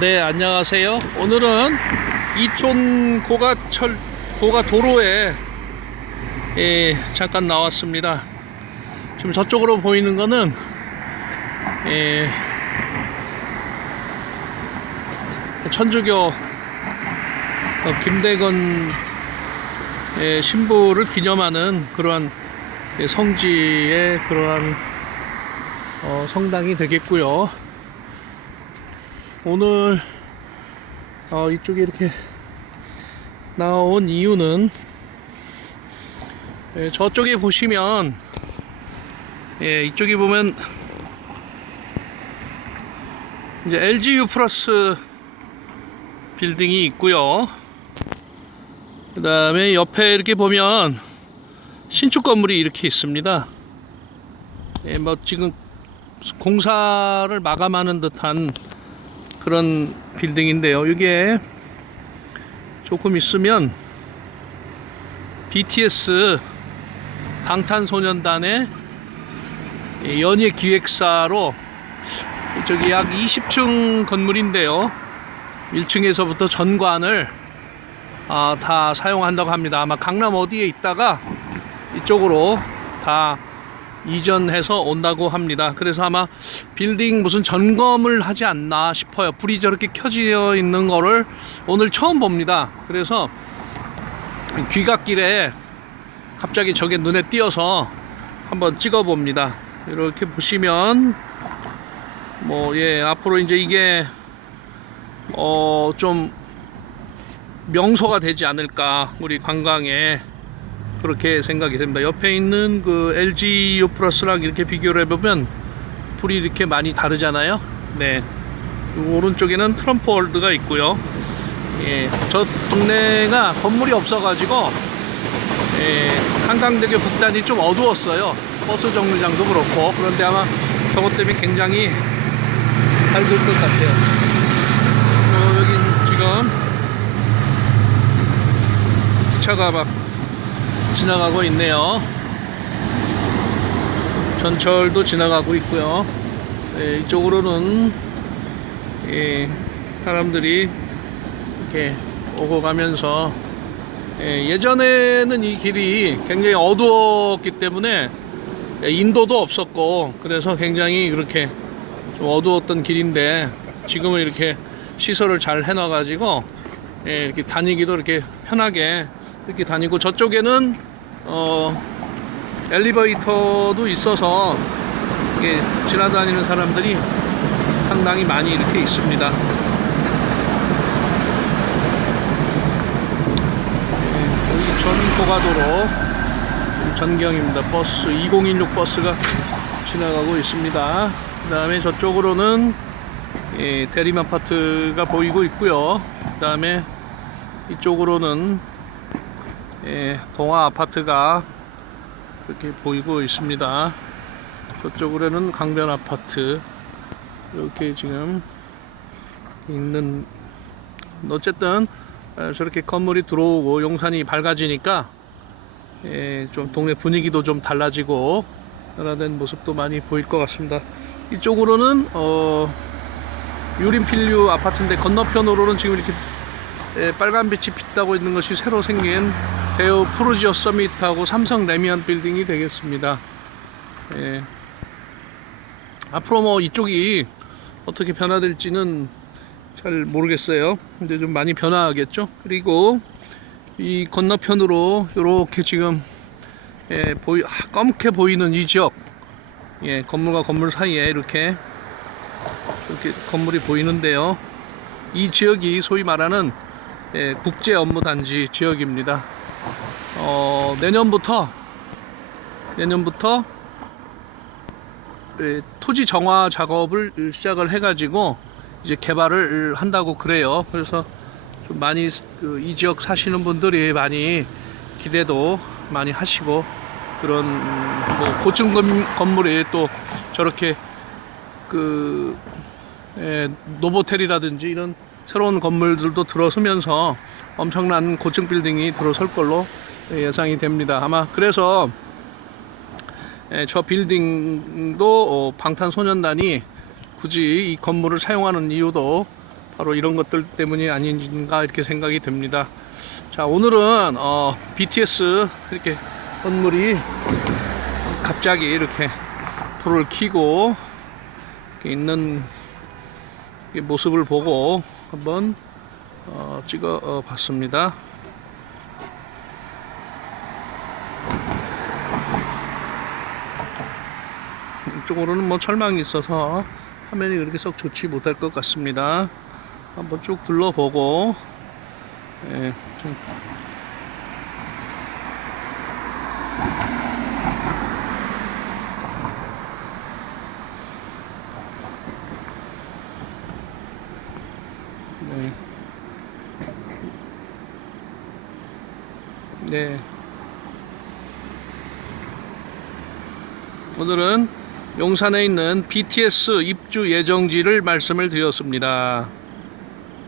네, 안녕하세요. 오늘은 이촌 고가철 고가 도로에 예, 잠깐 나왔습니다. 지금 저쪽으로 보이는 거는 예, 천주교 어, 김대건 예, 신부를 기념하는 그러한 예, 성지의 그러한 어, 성당이 되겠고요. 오늘 어, 이쪽에 이렇게 나온 이유는 예, 저쪽에 보시면 예, 이쪽에 보면 이제 LGU 플러스 빌딩이 있고요. 그 다음에 옆에 이렇게 보면 신축 건물이 이렇게 있습니다. 예, 뭐 지금 공사를 마감하는 듯한 그런 빌딩인데요. 이게 조금 있으면 BTS 방탄소년단의 연예 기획사로 저기 약 20층 건물인데요. 1층에서부터 전관을 아, 다 사용한다고 합니다. 아마 강남 어디에 있다가 이쪽으로 다 이전해서 온다고 합니다. 그래서 아마 빌딩 무슨 점검을 하지 않나 싶어요. 불이 저렇게 켜져 있는 거를 오늘 처음 봅니다. 그래서 귀갓길에 갑자기 저게 눈에 띄어서 한번 찍어 봅니다. 이렇게 보시면 뭐 예 앞으로 이제 이게 어 좀 명소가 되지 않을까 우리 관광에 그렇게 생각이 됩니다. 옆에 있는 그 LG U 플러스랑 이렇게 비교를 해보면 불이 이렇게 많이 다르잖아요. 네. 오른쪽에는 트럼프 월드가 있고요. 예, 저 동네가 건물이 없어가지고 예, 한강대교 북단이 좀 어두웠어요. 버스 정류장도 그렇고 그런데 아마 저것 때문에 굉장히 밝을 것 같아요. 어, 여긴 지금 기차가 막 지나가고 있네요. 전철도 지나가고 있고요. 예, 이쪽으로는 예, 사람들이 이렇게 오고 가면서 예, 전에는이 길이 굉장히 어두웠기 때문에 예, 인도도 없었고 그래서 굉장히 그렇게 좀 어두웠던 길인데 지금은 이렇게 시설을 잘 해놔 가지고 예, 이렇게 다니기도 이렇게 편하게 이렇게 다니고 저쪽에는 어, 엘리베이터도 있어서 이게 지나다니는 사람들이 상당히 많이 이렇게 있습니다. 예, 여기 전 고가도로 전경입니다. 버스 2016 버스가 지나가고 있습니다. 그 다음에 저쪽으로는 예, 대림 아파트가 보이고 있고요. 그 다음에 이쪽으로는 예, 동아 아파트가 이렇게 보이고 있습니다. 저쪽으로는 강변 아파트 이렇게 지금 있는 어쨌든 에, 저렇게 건물이 들어오고 용산이 밝아지니까 예, 좀 동네 분위기도 좀 달라지고 변화된 모습도 많이 보일 것 같습니다. 이쪽으로는 어, 유림필류 아파트인데 건너편으로는 지금 이렇게 예, 빨간 빛이 빛나고 있는 것이 새로 생긴 대우 프로지오 서밋하고 삼성 레미안 빌딩이 되겠습니다. 예. 앞으로 뭐 이쪽이 어떻게 변화될지는 잘 모르겠어요. 근데 좀 많이 변화하겠죠. 그리고 이 건너편으로 이렇게 지금 예, 보이 아, 검게 보이는 이 지역, 예, 건물과 건물 사이에 이렇게 이렇게 건물이 보이는데요. 이 지역이 소위 말하는 예, 국제 업무 단지 지역입니다. 어, 내년부터 내년부터 예, 토지 정화 작업을 시작을 해가지고 이제 개발을 한다고 그래요. 그래서 좀 많이 그, 이 지역 사시는 분들이 많이 기대도 많이 하시고 그런 음, 뭐 고층 건- 건물이 또 저렇게 그 예, 노보텔이라든지 이런 새로운 건물들도 들어서면서 엄청난 고층 빌딩이 들어설 걸로 예상이 됩니다. 아마 그래서 예, 저 빌딩도 어, 방탄소년단이 굳이 이 건물을 사용하는 이유도 바로 이런 것들 때문이 아닌가 이렇게 생각이 됩니다. 자 오늘은 어, BTS 이렇게 건물이 갑자기 이렇게 불을 켜고 있는 이 모습을 보고 한번 어, 찍어 어, 봤습니다. 이쪽으로는 뭐 철망이 있어서 화면이 그렇게 썩 좋지 못할 것 같습니다. 한번 쭉 둘러보고 예, 네. 오늘은 용산에 있는 BTS 입주 예정지를 말씀을 드렸습니다.